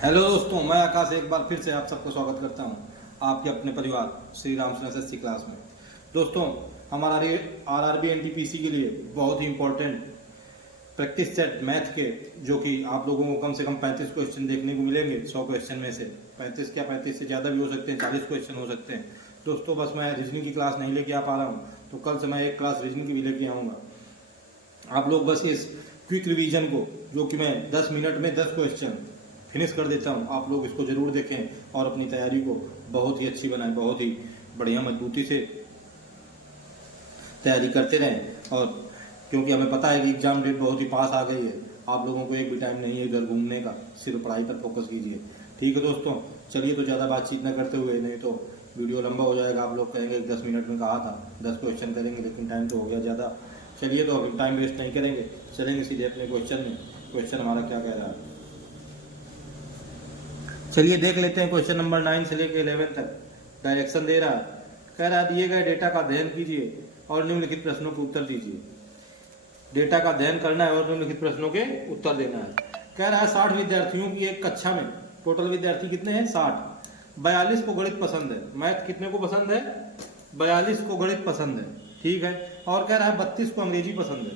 Hello दोस्तों, मैं आकाश एक बार फिर से आप सबको स्वागत करता हूं आपके अपने परिवार श्री रामचंद्र एसएससी क्लास में। दोस्तों, हमारा आरआरबी एनटीपीसी के लिए बहुत ही इंपॉर्टेंट प्रैक्टिस सेट मैथ के, जो कि आप लोगों को कम से कम 35 क्वेश्चन देखने को मिलेंगे 100 क्वेश्चन में से। 35 क्या, 35 से ज़्यादा भी हो सकते हैं, 40 क्वेश्चन हो सकते हैं। दोस्तों, बस मैं रीजनिंग की क्लास नहीं लेके आ पा रहा हूँ, तो कल से मैं एक क्लास रीजनिंग की भी लेके आऊँगा। आप लोग बस इस क्विक रिवीजन को, जो कि मैं 10 मिनट में 10 क्वेश्चन फिनिश कर देता हूँ, आप लोग इसको ज़रूर देखें और अपनी तैयारी को बहुत ही अच्छी बनाएं, बहुत ही बढ़िया मजबूती से तैयारी करते रहें। और क्योंकि हमें पता है कि एग्जाम डेट बहुत ही पास आ गई है, आप लोगों को एक भी टाइम नहीं है इधर घूमने का, सिर्फ पढ़ाई पर फोकस कीजिए। ठीक है दोस्तों, चलिए तो ज़्यादा बातचीत न करते हुए, नहीं तो वीडियो लंबा हो जाएगा। आप लोग कहेंगे 10 मिनट में कहा था 10 क्वेश्चन करेंगे, लेकिन टाइम तो हो गया ज़्यादा। चलिए तो अभी टाइम वेस्ट नहीं करेंगे, चलेंगे सीधे अपने क्वेश्चन में। क्वेश्चन हमारा क्या कह रहा है, चलिए देख लेते हैं। क्वेश्चन नंबर 9 से लेकर 11 तक डायरेक्शन दे रहा है। कह रहा है दिए गए डेटा का अध्ययन कीजिए और निम्नलिखित प्रश्नों के उत्तर दीजिए। डेटा का अध्ययन करना है और निम्नलिखित प्रश्नों के उत्तर देना है। कह रहा है 60 विद्यार्थियों की एक कक्षा में टोटल विद्यार्थी कितने हैं, 60। 42 को गणित पसंद है। मैथ कितने को पसंद है, 42 को गणित पसंद है। ठीक है। और कह रहा है 32 को अंग्रेजी पसंद है।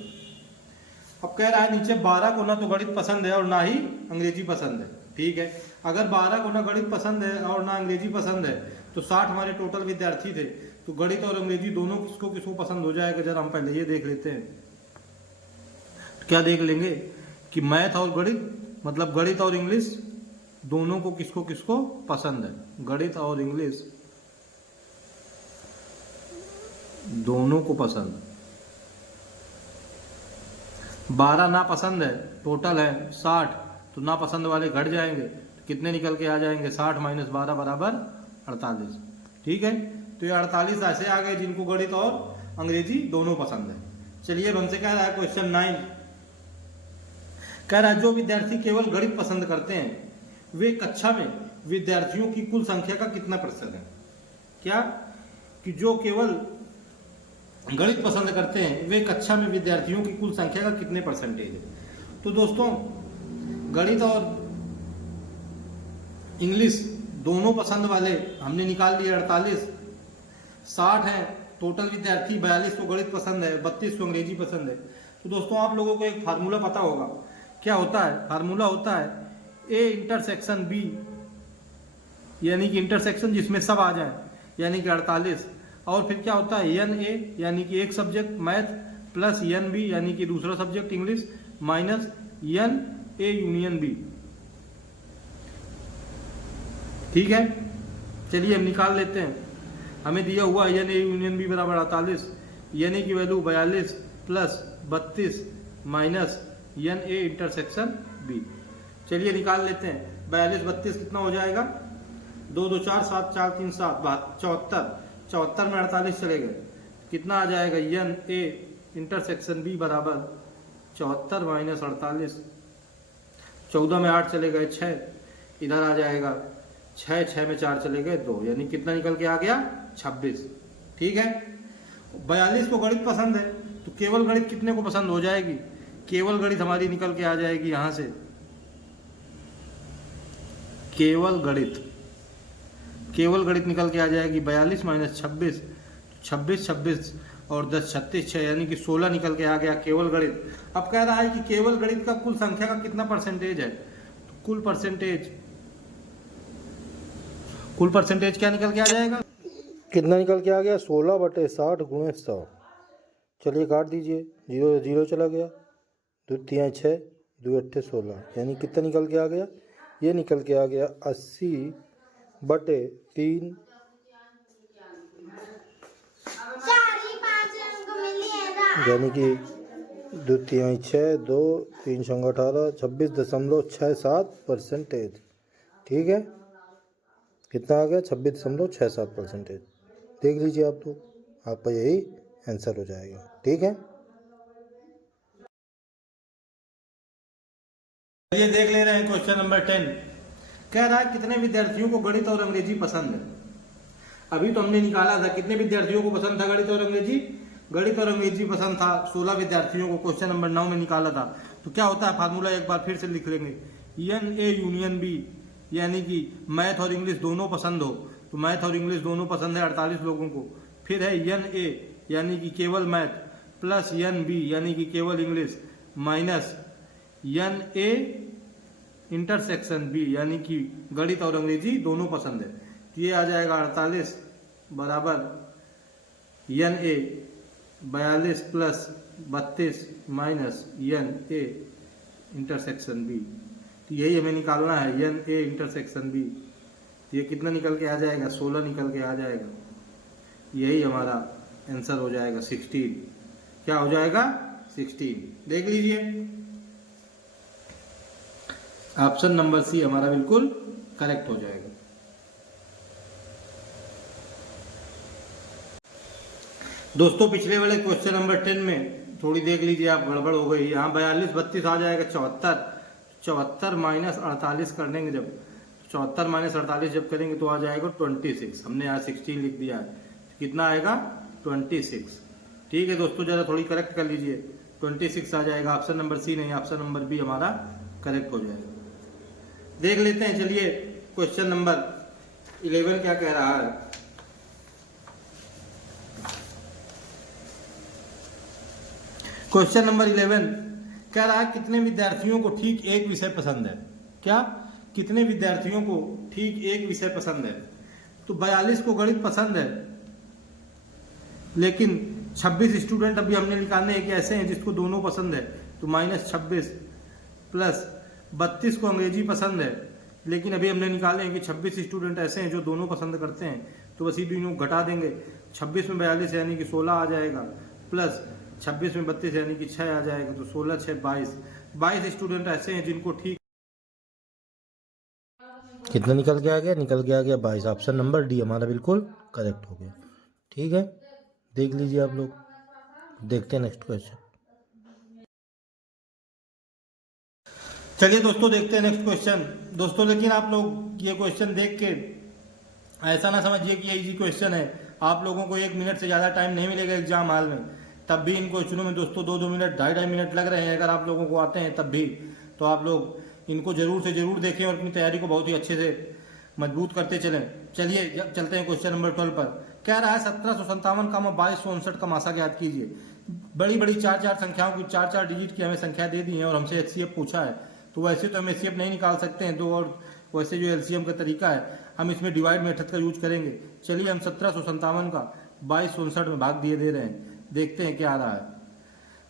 अब कह रहा है नीचे 12 को ना तो गणित पसंद है और ना ही अंग्रेजी पसंद है। ठीक है। अगर 12 को ना गणित पसंद है और ना अंग्रेजी पसंद है, तो 60 हमारे टोटल विद्यार्थी थे, तो गणित और अंग्रेजी दोनों किसको किसको पसंद हो जाएगा, जरा हम पहले ये देख लेते हैं। क्या देख लेंगे कि मैथ और गणित, मतलब गणित और इंग्लिश दोनों को किसको किसको पसंद है। गणित और इंग्लिश दोनों को पसंद। 12 ना पसंद है, टोटल है 60, तो ना पसंद वाले घट जाएंगे, तो कितने निकल के आ जाएंगे, 60 - 12 बराबर 48। ठीक है। तो ये 48 ऐसे आ गए जिनको गणित और अंग्रेजी दोनों पसंद है। चलिए अब हमसे कह रहा है क्वेश्चन 9, कह रहा है जो विद्यार्थी केवल गणित पसंद करते हैं वे कक्षा में विद्यार्थियों की कुल संख्या का कितना प्रतिशत है। क्या कि जो केवल गणित पसंद करते हैं वे कक्षा में विद्यार्थियों की कुल संख्या का कितने परसेंटेज है। तो दोस्तों, गणित और इंग्लिश दोनों पसंद वाले हमने निकाल लिए 48। 60 है टोटल विद्यार्थी, 42 को गणित पसंद है, 32 को अंग्रेजी पसंद है। तो दोस्तों, आप लोगों को एक फार्मूला पता होगा, क्या होता है फार्मूला, होता है ए इंटरसेक्शन बी, यानी कि इंटरसेक्शन जिसमें सब आ जाए, यानी कि 48। और फिर क्या होता है एन ए, यानी कि एक subject math, plus n B, यानी कि दूसरा subject English, minus n A union B. ठीक है। चलिए हम निकाल लेते हैं। हमें दिया हुआ एन ए यूनियन बी बराबर 48, एन ए की value 42 plus 32 minus n A intersection B. चलिए निकाल लेते हैं। 42 32 कितना हो जाएगा, 2 2 4 7 4 3 7 74। 74 में 48 चले गए, कितना आ जाएगा, एन ए इंटरसेक्शन बी बराबर 74 माइनस 48। 14 में 8 चले गए 6, इधर आ जाएगा 6 6 में 4 चले गए 2, यानी कितना निकल के आ गया, 26। ठीक है। 42 को गणित पसंद है, तो केवल गणित कितने को पसंद हो जाएगी, केवल गणित हमारी निकल के आ जाएगी यहां से, केवल गणित निकल के आ जाएगी 42 माइनस 26, 26 26 और 10 36 6, यानी कि 16 निकल के आ गया केवल गणित। अब कह रहा है कि केवल गणित का कुल संख्या का कितना परसेंटेज है, तो कुल परसेंटेज क्या निकल के आ जाएगा, कितना निकल के आ गया, 16/60 × 100। चलिए काट दीजिए, 0 0 चला गया, 2 3 6 2 8 16, यानी कितना निकल के आ गया, ये निकल के आ गया 80/3, यानी कि 2 3 6 2 3 6 18 26.67%। ठीक है। कितना आ गया, 26.67%। देख लीजिए आप, तो आपका यही आंसर हो जाएगा। ठीक है। चलिए देख ले रहे हैं क्वेश्चन नंबर 10। कह रहा है कितने विद्यार्थियों को गणित और अंग्रेजी पसंद है। अभी तो हमने निकाला था कितने विद्यार्थियों को पसंद था गणित और अंग्रेजी, गणित और अंग्रेजी पसंद था 16 विद्यार्थियों को, क्वेश्चन नंबर 9 में निकाला था। तो क्या होता है फार्मूला एक बार फिर से लिख लेंगे, एन ए यूनियन बी, यानी कि मैथ और इंग्लिश दोनों पसंद हो, तो मैथ और इंग्लिश दोनों पसंद है 48 लोगों को। फिर है NA यानी कि केवल मैथ प्लस NB यानी कि केवल English minus NA intersection B यानी कि गणित और अंग्रेजी दोनों पसंद है। तो ये आ जाएगा 48 बराबर NA 42 plus 32 minus NA intersection B। तो यही हमें निकालना है NA इंटरसेक्शन B। तो ये कितना निकल के आ जाएगा, 16 निकल के आ जाएगा। यही हमारा आंसर हो जाएगा 16। क्या हो जाएगा, 16। देख लीजिए ऑप्शन नंबर सी हमारा बिल्कुल करेक्ट हो जाएगा। दोस्तों पिछले वाले क्वेश्चन नंबर 10 में थोड़ी देख लीजिए आप, गड़बड़ हो गई। यहाँ 42 32 आ जाएगा 74, 74 माइनस 48 कर देंगे जब, 74 माइनस 48 जब करेंगे तो आ जाएगा 26। हमने यहाँ 16 लिख दिया है, तो कितना आएगा 26। ठीक है दोस्तों, जरा थोड़ी करेक्ट कर लीजिए, 26 आ जाएगा। ऑप्शन नंबर सी नहीं, ऑप्शन नंबर बी हमारा करेक्ट हो जाएगा। देख लेते हैं, चलिए क्वेश्चन नंबर 11 क्या कह रहा है। क्वेश्चन नंबर 11 कह रहा है कितने विद्यार्थियों को ठीक एक विषय पसंद है। क्या, कितने विद्यार्थियों को ठीक एक विषय पसंद है। तो 42 को गणित पसंद है, लेकिन 26 स्टूडेंट अभी हमने निकालने हैं कि ऐसे हैं जिसको दोनों पसंद है, तो -26 प्लस 32 को अंग्रेजी पसंद है, लेकिन अभी हमने निकाले हैं कि 26 स्टूडेंट ऐसे हैं जो दोनों पसंद करते हैं, तो बस ये दोनों घटा देंगे। 26 में 42 यानी कि 16 आ जाएगा, प्लस 26 में 32 यानी कि 6 आ जाएगा, तो 16 6 22। 22 स्टूडेंट ऐसे हैं जिनको ठीक कितना निकल के आ गया, निकल के आ गया 22। ऑप्शन नंबर डी हमारा बिल्कुल करेक्ट हो गया। ठीक है, देख लीजिए आप लोग। देखते हैं नेक्स्ट क्वेश्चन। चलिए दोस्तों देखते हैं नेक्स्ट क्वेश्चन। दोस्तों लेकिन आप लोग ये क्वेश्चन देख के ऐसा ना समझिए कि ये इजी क्वेश्चन है। आप लोगों को 1 मिनट से ज़्यादा टाइम नहीं मिलेगा एग्जाम हॉल में, तब भी इन क्वेश्चनों में दोस्तों 2-2 मिनट 2.5 मिनट लग रहे हैं। अगर आप लोगों को आते हैं तब भी, तो आप लोग इनको जरूर से जरूर देखें और अपनी तैयारी को बहुत ही अच्छे से मजबूत करते चलें। चलिए चलते हैं क्वेश्चन नंबर 12 पर। कह रहा है 1757 का 2259 का मासा ज्ञात कीजिए। बड़ी बड़ी 4-4 संख्याओं की 4-4 डिजिट की हमें संख्या दे दी है और हमसे HCF पूछा है। तो वैसे तो हम HCF नहीं निकाल सकते हैं, तो और वैसे जो LCM का तरीका है हम इसमें डिवाइड मेथड का यूज करेंगे। चलिए हम 1757 का 2259 में भाग दिए दे रहे हैं, देखते हैं क्या आ रहा है।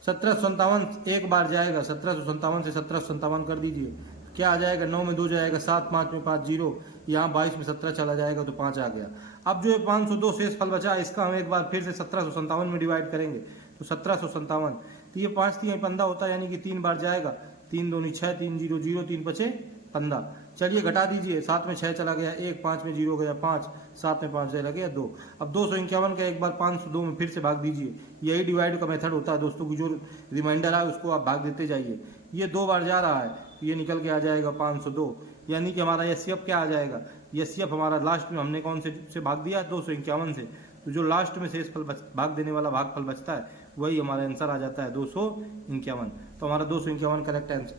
1757 एक बार जाएगा, 1757 से 1757 कर दीजिए, क्या आ जाएगा, 9 में 2 जाएगा, 7 5 में 5 0, यहाँ 22 में 17 चला जाएगा तो 5 आ गया। अब जो 502 शेष फल बचा इसका हम एक बार फिर से 1757 में डिवाइड करेंगे, तो 1757, तो ये 5 3 15 होता है, यानी कि 3 बार जाएगा, 3 2 6 3 0 0 3 5 15। चलिए घटा दीजिए, 7 में 6 चला गया 1, 5 में 0 गया 5, 7 में 5 चला गया 2। अब 251 का एक बार 502 में फिर से भाग दीजिए। यही डिवाइड का मेथड होता है दोस्तों की, जो रिमाइंडर है उसको आप भाग देते जाइए। ये 2 बार जा रहा है, ये निकल के आ जाएगा 502, यानी कि हमारा HCF क्या आ जाएगा, HCF हमारा लास्ट में हमने कौन से भाग दिया, 251 से, तो जो लास्ट में शेष फल भाग देने वाला भागफल बचता है वही हमारा आंसर आ जाता है 251। तो हमारा 251 करेक्ट आंसर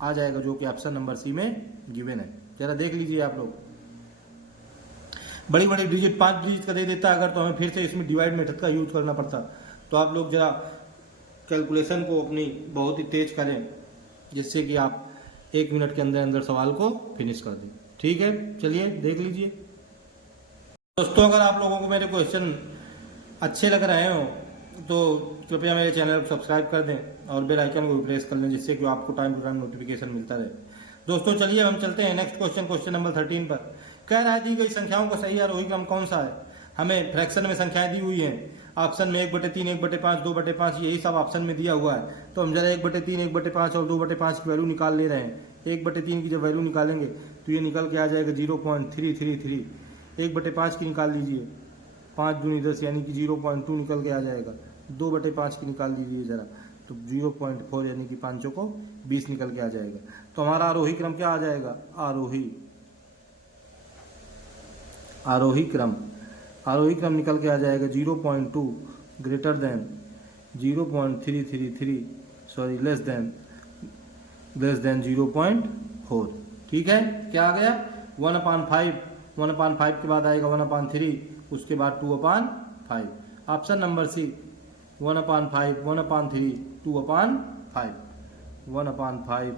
आ जाएगा, जो कि ऑप्शन नंबर सी में गिवन है। जरा देख लीजिए आप लोग, बड़ी बड़ी डिजिट 5 डिजिट का दे देता अगर, तो हमें फिर से इसमें डिवाइड मेथड का यूज करना पड़ता। तो आप लोग जरा कैलकुलेशन को अपनी बहुत ही तेज करें, जिससे कि आप 1 मिनट के अंदर अंदर सवाल को फिनिश कर दें। ठीक है, चलिए देख लीजिए दोस्तों। अगर आप लोगों को मेरे क्वेश्चन अच्छे लग रहे हो तो कृपया मेरे चैनल को सब्सक्राइब कर दें और बेल आइकन को भी प्रेस कर लें, जिससे कि आपको टाइम टू टाइम नोटिफिकेशन मिलता रहे। दोस्तों चलिए हम चलते हैं नेक्स्ट क्वेश्चन, क्वेश्चन नंबर 13 पर। कह रहा है दी गई संख्याओं का सही आरोही क्रम कौन सा है। हमें फ्रैक्शन में संख्याएं दी हुई हैं, ऑप्शन में 1/3, 1/5, 2/5, यही सब ऑप्शन में दिया हुआ है। तो हम जरा 1/3, 1/5 और 2/5 की वैल्यू निकाल ले रहे हैं। 1/3 की जब वैल्यू निकालेंगे तो ये निकल के आ जाएगा 0.333। 1/5 की निकाल लीजिए, 5 दूनी 10 यानी कि 0.2 निकल के आ जाएगा। 2/5 की निकाल लीजिए जरा, तो 0.4 यानी कि 5 को 20 निकल के आ जाएगा। तो हमारा आरोही क्रम क्या आ जाएगा, आरोही क्रम निकल के आ जाएगा 0.2 greater than 0.333, sorry less than 0.4। ठीक है, क्या आ गया 1/5, 1/5 के बाद आएगा 1/3, उसके बाद 2/5। ऑप्शन नंबर सी 1/5, 1/3, 2/5, 1/5,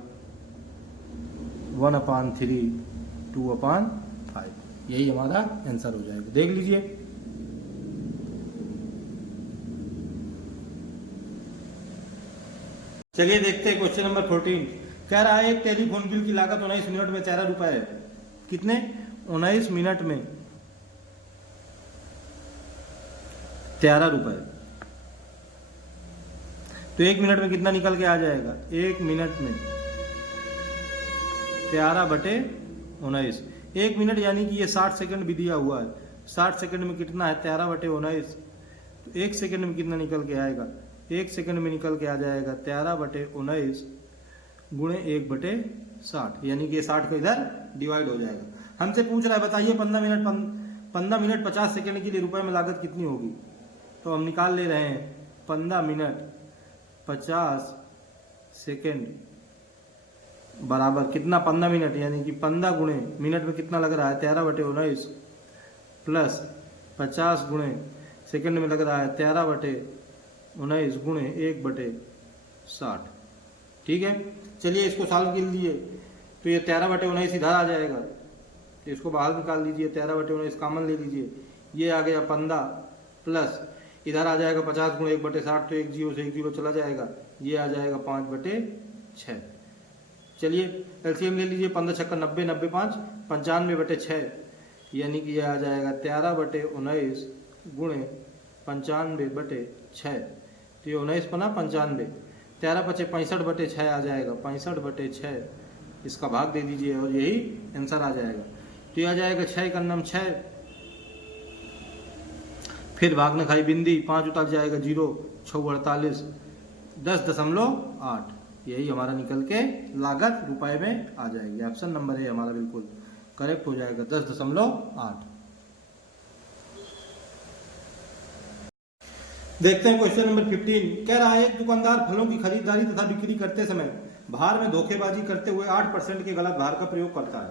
1/3, 2/5, यही हमारा आंसर हो जाएगा। देख लीजिए, चलिए देखते हैं क्वेश्चन नंबर 14। कह रहा है एक टेलीफोन बिल की लागत 19 मिनट में 13 रुपए है। कितने? 19 मिनट में 13 रुपए। तो 1 मिनट में कितना निकल के आ जाएगा? 1 मिनट में 13/19। 1 मिनट यानी कि ये 60 सेकंड भी दिया हुआ है। 60 सेकंड में कितना है? 13/19। तो 1 सेकंड में कितना निकल के आएगा? 1 सेकंड में निकल के आ जाएगा 13/19 गुणे 1/60, यानी कि 60 को इधर डिवाइड हो जाएगा। हमसे पूछ रहा है बताइए 15 मिनट 50 सेकंड के लिए रुपए में लागत कितनी होगी? तो हम निकाल ले रहे हैं 15 मिनट 50 सेकंड बराबर कितना? 15 मिनट यानी कि 15 गुणे मिनट में कितना लग रहा है? 13/19 प्लस 50 गुणे सेकंड में लग रहा है 13/19 गुणे 1/60। ठीक है, चलिए इसको सॉल्व कर लीजिए। तो ये 13/19 इधर आ जाएगा, तो इसको बाहर निकाल लीजिए। 13/19 कॉमन ले लीजिए, ये आ गया 15 प्लस इधर आ जाएगा 50 गुणे 1/60, तो 1 0 से 1 0 चला जाएगा, ये आ जाएगा 5/6। चलिए एलसीएम ले लीजिए। 15 छक्का 90, 90 5 95/6, यानी कि ये आ जाएगा 13/19 गुणे 95/6। तो ये 19 बना 95, 13/5 65/6 आ जाएगा, 65/6 इसका भाग दे दीजिए और यही आंसर आ जाएगा। तो ये आ जाएगा 6 का नाम 6, फिर भाग न खाई बिंदी 5 उतर जाएगा 0, 6 48, 10.8, यही हमारा निकल के लागत रुपए में आ जाएगी। ऑप्शन नंबर है हमारा बिल्कुल करेक्ट हो जाएगा, 10.8। देखते हैं क्वेश्चन नंबर 15। कह रहा है एक दुकानदार फलों की खरीदारी तथा बिक्री करते समय भार में धोखेबाजी करते हुए 8% के गलत भार का प्रयोग करता है।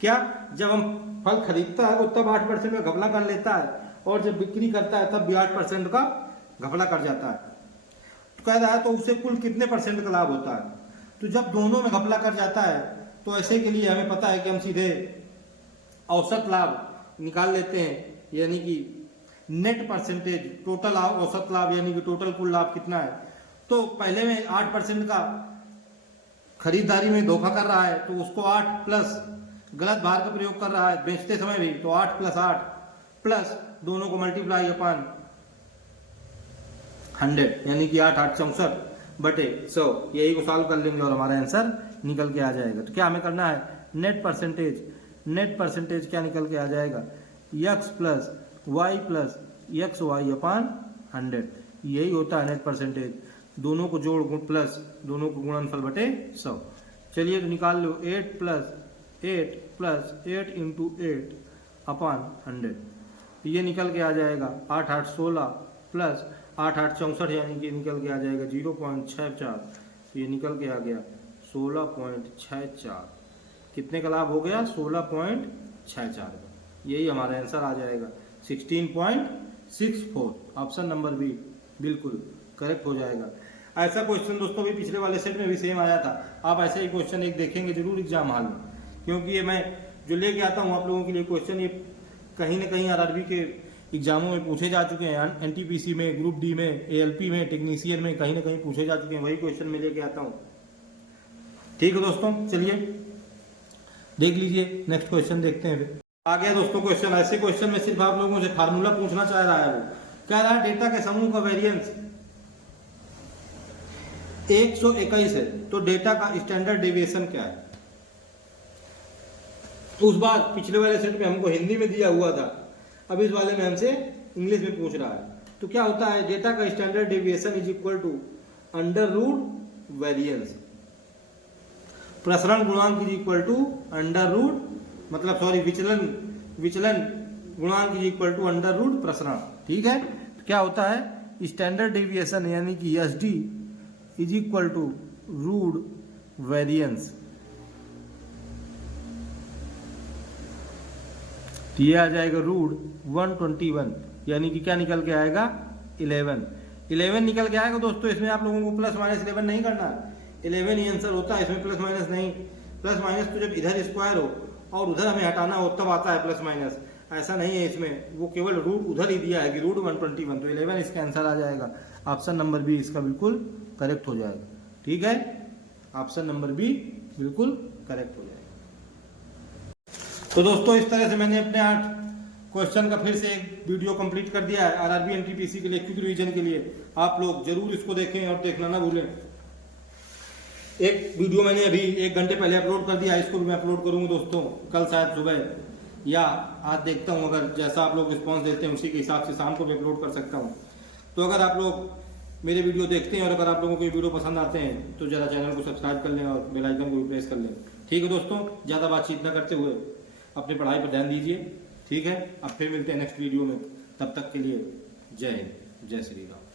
क्या? जब हम फल खरीदता है वो तब 8% का घपला कर लेता है, और जब बिक्री करता है तब भी 8% का घपला कर जाता है। तो कह रहा है तो उसे कुल कितने % का लाभ होता है? तो जब दोनों में घपला कर जाता है तो ऐसे के लिए हमें पता है कि हम सीधे औसत लाभ निकाल लेते हैं, यानी कि नेट परसेंटेज, टोटल औसत लाभ, यानी कि टोटल कुल लाभ कितना है। तो पहले में 8% का खरीदारी में धोखा कर रहा है, तो उसको 8 प्लस गलत भार का प्रयोग कर रहा है बेचते समय भी, तो 8 + 8 प्लस दोनों को मल्टीप्लाई अपन 100, यानी कि 8 8 64/100, यही को सॉल्व कर लेंगे और हमारा आंसर निकल के आ जाएगा। तो क्या हमें करना है? Net percentage. नेट परसेंटेज क्या निकल के आ जाएगा? x + y + xy/100, यही होता है नेट परसेंटेज। दोनों को जोड़ प्लस दोनों को गुणनफल बटे 100। चलिए तो निकाल लो 8 + 8 + 8 × 8/100, ये निकल के आ जाएगा 8 8 16 प्लस 8 8 64, यानी कि निकल के आ जाएगा 0.64, तो ये निकल के आ गया 16.64। कितने का लाभ हो गया? 16.64 का, यही हमारा आंसर आ जाएगा 16.64। ऑप्शन नंबर बी बिल्कुल करेक्ट हो जाएगा। ऐसा क्वेश्चन दोस्तों भी पिछले वाले सेट में भी सेम आया था। आप ऐसे ही क्वेश्चन एक देखेंगे जरूर एग्जाम हॉल में, क्योंकि ये मैं जो लेके आता हूँ आप लोगों के लिए क्वेश्चन, ये कहीं ना कहीं आरआरबी के एग्जामों में पूछे जा चुके हैं, एनटीपीसी में, ग्रुप डी में, एएलपी में, टेक्नीशियन में कहीं ना कहीं पूछे जा चुके हैं। वही क्वेश्चन मैं लेके आता हूँ। ठीक है दोस्तों, चलिए देख लीजिए नेक्स्ट क्वेश्चन देखते हैं। फिर आ गया दोस्तों क्वेश्चन। ऐसे क्वेश्चन में सिर्फ आप लोगों से फार्मूला पूछना चाह रहा है। वो कह रहा है डेटा के समूह का वेरिएंस 121 है, तो डेटा का स्टैंडर्ड डेविएशन क्या है? उस बार पिछले वाले सेट में हमको हिंदी में दिया हुआ था, अब इस वाले में हमसे इंग्लिश में पूछ रहा है। तो क्या होता है? डेटा का standard deviation = under root variance. प्रसरण गुणांक विचलन गुणांक अंडर रूट प्रसरण। ठीक है, तो क्या होता है? स्टैंडर्ड डेविएशन यानी कि SD = रूट वेरिएंस। तो ये आ जाएगा रूट 121, यानी कि क्या निकल के आएगा 11 निकल के आएगा दोस्तों। इसमें आप लोगों को प्लस माइनस 11 नहीं करना, 11 ही आंसर होता है, इसमें प्लस माइनस नहीं। प्लस माइनस तो जब इधर स्क्वायर हो और उधर हमें हटाना हो तब आता है प्लस माइनस, ऐसा नहीं है इसमें, वो केवल रूट उधर ही दिया है कि रूट 121, तो 11 इसका आंसर आ जाएगा। ऑप्शन नंबर बी इसका बिल्कुल करेक्ट हो जाएगा। ठीक है, ऑप्शन नंबर बी बिल्कुल करेक्ट हो जाएगा। तो दोस्तों इस तरह से मैंने अपने 8 क्वेश्चन का फिर से एक वीडियो कंप्लीट कर दिया है आरआरबी एनटीपीसी के लिए, क्विक रिवीजन के लिए। आप लोग जरूर इसको देखें और देखना ना भूलें। एक वीडियो मैंने अभी 1 घंटे पहले अपलोड कर दिया, इसको भी मैं अपलोड करूंगा दोस्तों कल शायद सुबह, या आज देखता हूं, अगर जैसा आप लोग रिस्पॉन्स देते हैं उसी के हिसाब से शाम को भी अपलोड कर सकता हूं। तो अगर आप लोग मेरे वीडियो देखते हैं और अगर आप लोगों को ये वीडियो पसंद आते हैं तो ज़रा चैनल को सब्सक्राइब कर लें और बेल आइकन को भी प्रेस कर लें। ठीक है दोस्तों, ज़्यादा बातचीत ना करते हुए अपनी पढ़ाई पर ध्यान दीजिए। ठीक है, अब फिर मिलते हैं नेक्स्ट वीडियो में, तब तक के लिए जय हिंद, जय श्री राम।